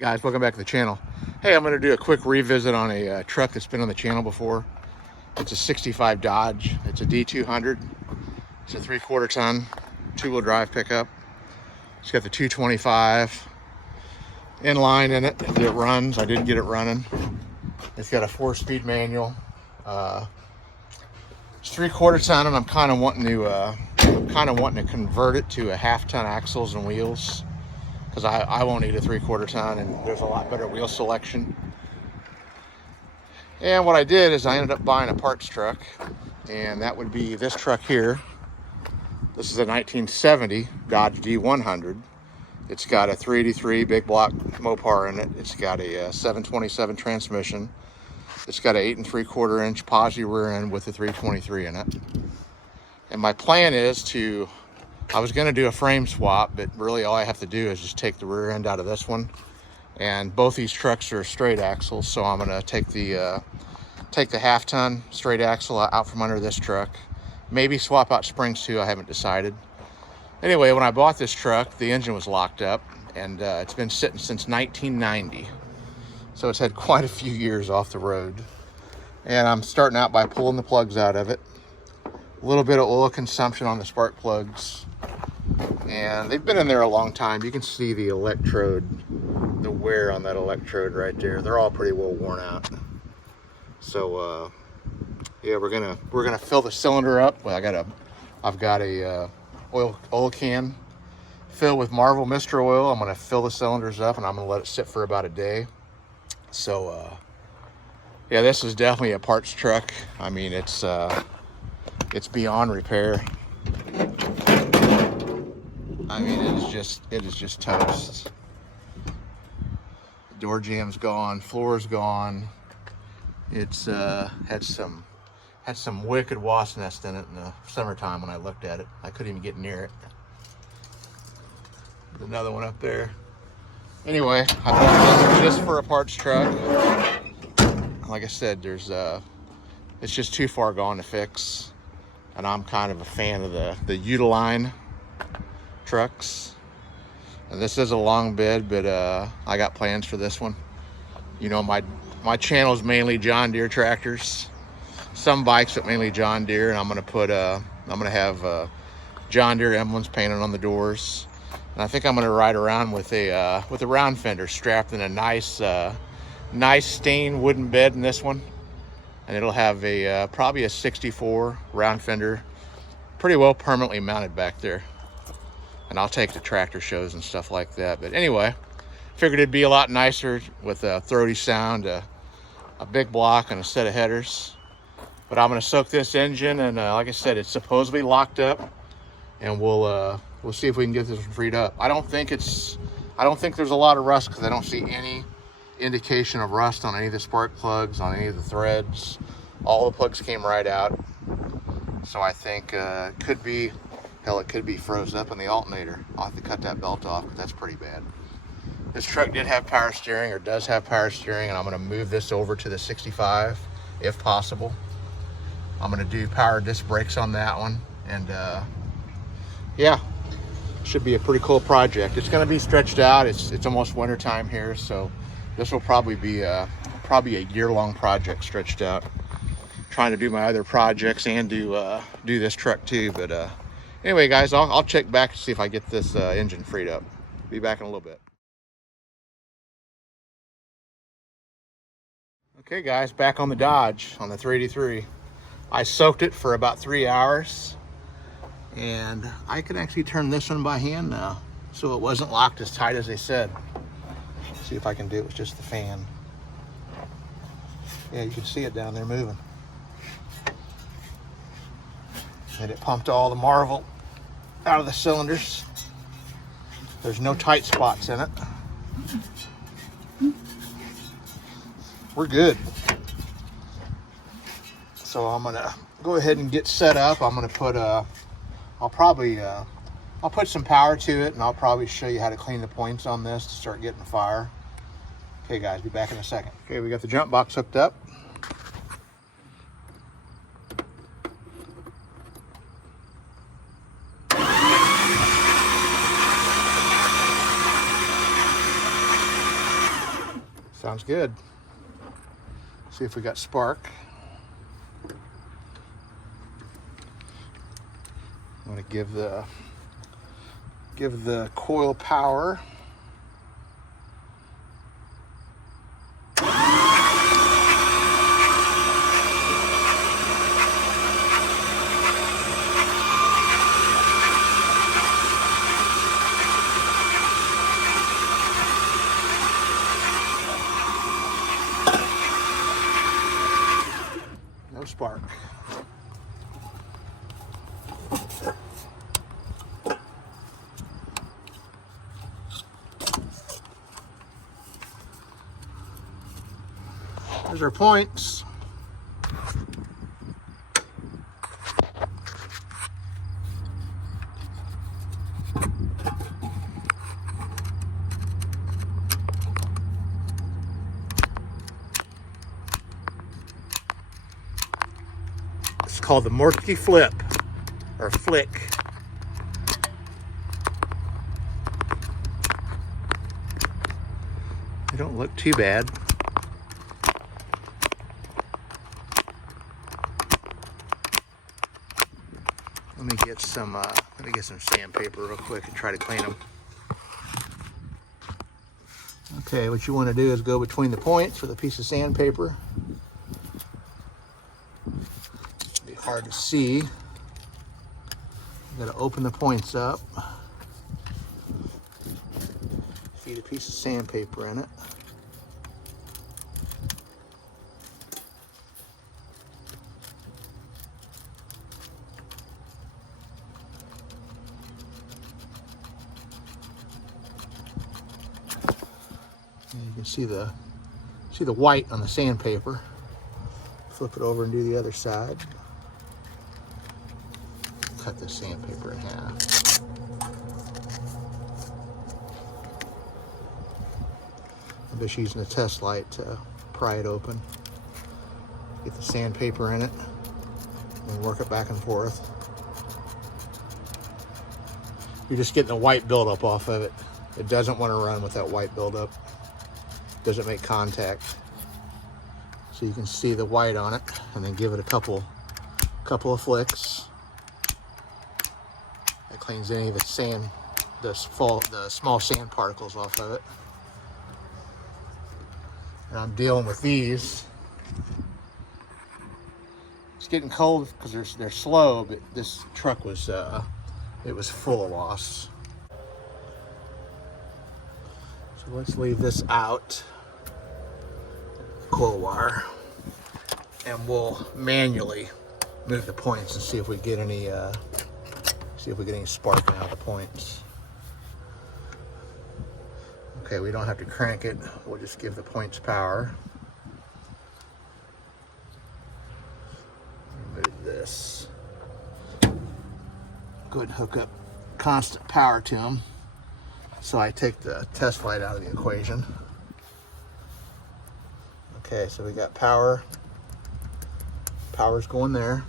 Guys, welcome back to the channel. Hey, I'm going to do a quick revisit on a truck that's been on the channel before. It's a 65 Dodge. It's a D200. It's a 3/4 ton, 2-wheel drive pickup. It's got the 225 inline in it. It runs. I didn't get it running. It's got a 4-speed manual. It's 3/4 ton, and I'm kind of wanting to convert it to a 1/2 ton axles and wheels, because I won't need a 3/4 ton, and there's a lot better wheel selection. And what I did is I ended up buying a parts truck, and that would be this truck here. This is a 1970 Dodge D100. It's got a 383 big block Mopar in it. It's got a 727 transmission. It's got an 8 3/4 inch posi rear end with a 323 in it. And my plan is I was going to do a frame swap, but really all I have to do is just take the rear end out of this one. And both these trucks are straight axles, so I'm going to take the 1/2 ton straight axle out from under this truck. Maybe swap out springs too, I haven't decided. Anyway, when I bought this truck, the engine was locked up, and it's been sitting since 1990. So it's had quite a few years off the road. And I'm starting out by pulling the plugs out of it. A little bit of oil consumption on the spark plugs. And they've been in there a long time. You can see the electrode, the wear on that electrode right there. They're all pretty well worn out. So yeah, we're gonna fill the cylinder up. Well, I've got a oil can filled with Marvel Mister oil. I'm gonna fill the cylinders up, and I'm gonna let it sit for about a day. So yeah, this is definitely a parts truck. I mean, it's beyond repair. I mean, it is just toast. The door jam's gone, floor's gone. It's had some wicked wasp nest in it in the summertime when I looked at it. I couldn't even get near it. There's another one up there. Anyway, I bought this just for a parts truck. Like I said, it's just too far gone to fix. And I'm kind of a fan of the Utiline trucks. And this is a long bid, but I got plans for this one. You know, my channel is mainly John Deere tractors, some bikes, but mainly John Deere. And I'm gonna have John Deere emblems painted on the doors. And I think I'm gonna ride around with a round fender strapped in a nice stained wooden bed in this one. And it'll have probably a 64 round fender, pretty well permanently mounted back there. And I'll take the tractor shows and stuff like that. But anyway, figured it'd be a lot nicer with a throaty sound, a big block, and a set of headers. But I'm gonna soak this engine, and like I said, it's supposedly locked up, and we'll see if we can get this one freed up. I don't think there's a lot of rust, because I don't see any indication of rust on any of the spark plugs, on any of the threads. All the plugs came right out. So I think it could be froze up in the alternator. I'll have to cut that belt off, because that's pretty bad. This truck did have power steering, or does have power steering, and I'm going to move this over to the 65 if possible. I'm going to do power disc brakes on that one, and yeah, should be a pretty cool project. It's going to be stretched out. It's almost winter time here, so this will probably be a year-long project stretched out. Trying to do my other projects and do this truck too. But anyway, guys, I'll check back to see if I get this engine freed up. Be back in a little bit. Okay, guys, back on the Dodge, on the 383. I soaked it for about 3 hours, and I can actually turn this one by hand now, so it wasn't locked as tight as they said. See if I can do it with just the fan. Yeah, you can see it down there moving. And it pumped all the Marvel out of the cylinders. There's no tight spots in it. We're good. So I'm gonna go ahead and get set up. I'm gonna put I'll put some power to it, and I'll probably show you how to clean the points on this to start getting fire. Okay, guys, be back in a second. Okay, we got the jump box hooked up. Sounds good. See if we got spark. I'm going to give the coil power. No spark. There's our points. It's called the Morky Flip, or Flick. They don't look too bad. Let me get some sandpaper real quick and try to clean them. Okay, what you want to do is go between the points with a piece of sandpaper. It'll be hard to see. You got to open the points up. Feed a piece of sandpaper in it. You can see the white on the sandpaper. Flip it over and do the other side. Cut the sandpaper in half. I'm just using a test light to pry it open. Get the sandpaper in it and work it back and forth. You're just getting the white buildup off of it. It doesn't want to run with that white buildup. Doesn't make contact. So you can see the white on it, and then give it a couple of flicks. That cleans any of the sand, the small sand particles off of it. And I'm dealing with these. It's getting cold because they're slow, but this truck was it was full of loss. So let's leave this out, coil wire, and we'll manually move the points and see if we get any sparking out of the points. Okay, we don't have to crank it. We'll just give the points power. Move this. Go ahead and hook up constant power to them. So I take the test light out of the equation. Okay, so we got power. Power's going there.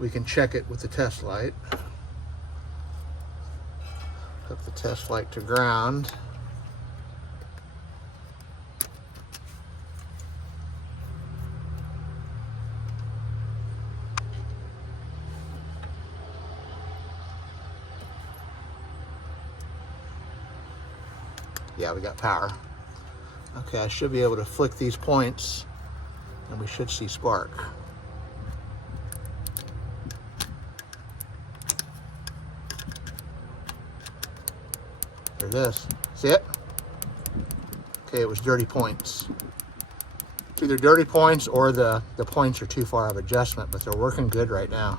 We can check it with the test light. Hook the test light to ground. Yeah, we got power. Okay, I should be able to flick these points and we should see spark. There it is. See it? Okay, it was dirty points. It's either dirty points or the points are too far of adjustment, but they're working good right now.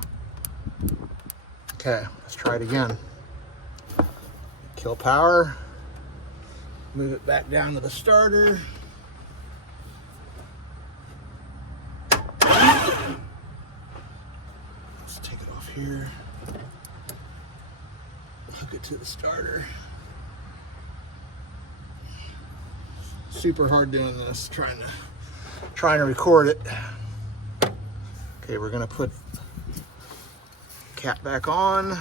Okay, let's try it again. Kill power. Move it back down to the starter. Let's take it off here. Hook it to the starter. Super hard doing this, trying to record it. Okay, we're gonna put cap back on.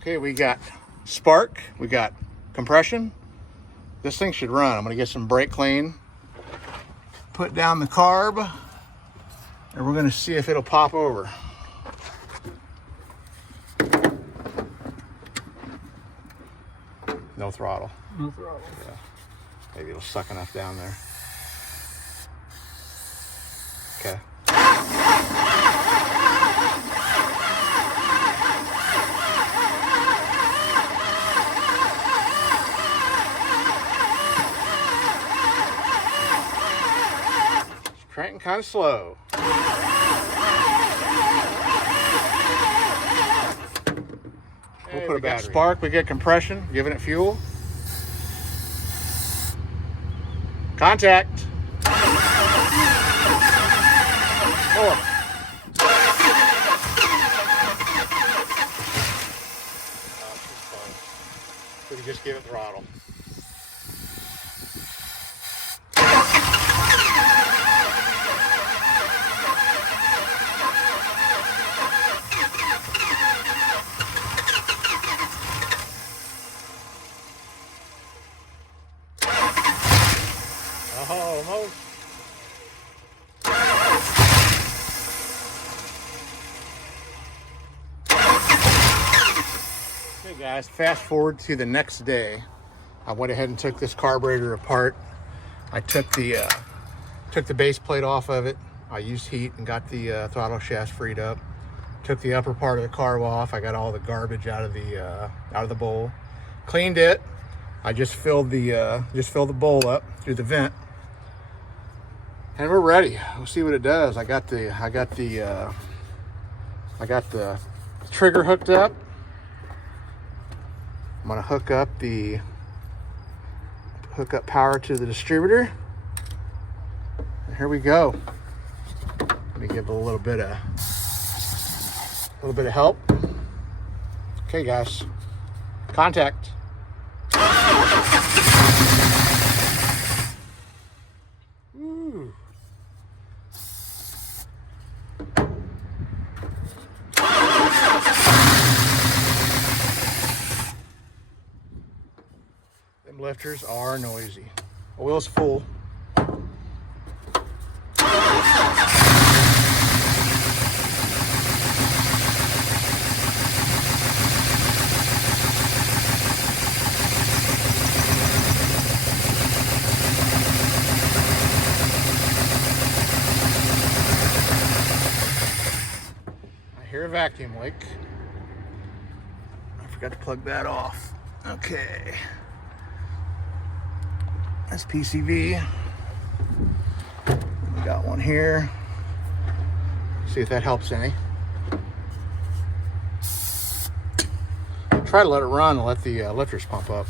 Okay, we got spark, we got compression. This thing should run. I'm gonna get some brake clean, put down the carb, and we're gonna see if it'll pop over. No throttle. No throttle. Yeah. Maybe it'll suck enough down there. Okay. Cranking kind of slow. We'll put a battery. Spark, we get compression, giving it fuel. Contact. Oh. So we just give it throttle. Almost. Okay guys, fast forward to the next day. I went ahead and took this carburetor apart. I took the base plate off of it. I used heat and got the throttle shaft freed up. Took the upper part of the carb off. I got all the garbage out of the bowl. Cleaned it. I just filled the bowl up through the vent. And we're ready. We'll see what it does. I got the trigger hooked up. I'm gonna hook up power to the distributor. And here we go. Let me give it a little bit of help. Okay, guys. Contact. Ooh. Them lifters are noisy. Oil's full. Hear a vacuum leak. I forgot to plug that off. Okay. That's PCV. We got one here. See if that helps any. Try to let it run and let the lifters pump up.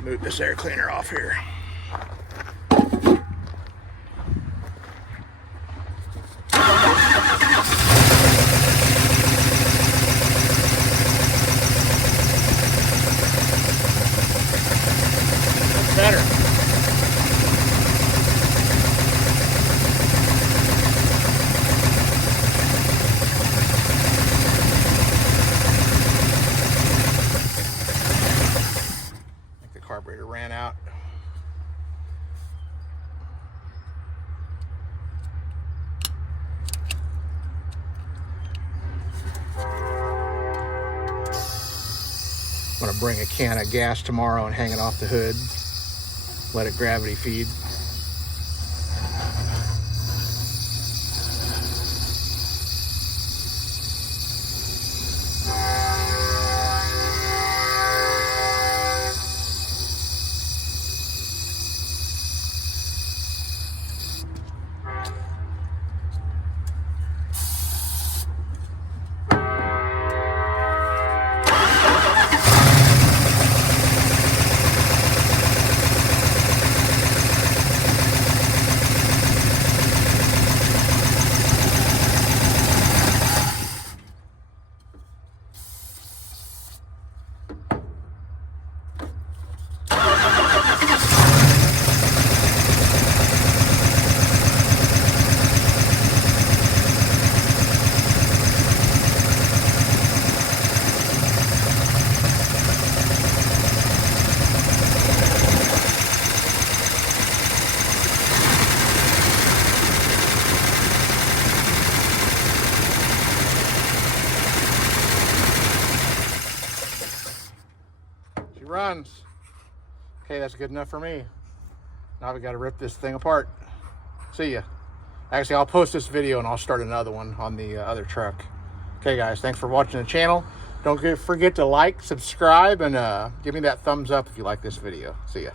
Move this air cleaner off here. Better. I think the carburetor ran out. I'm gonna bring a can of gas tomorrow and hang it off the hood. Let it gravity feed. She runs. Okay, that's good enough for me. Now we got to rip this thing apart. See ya. Actually, I'll post this video and I'll start another one on the other truck. Okay, guys, thanks for watching the channel. Don't forget to like, subscribe, and give me that thumbs up if you like this video. See ya.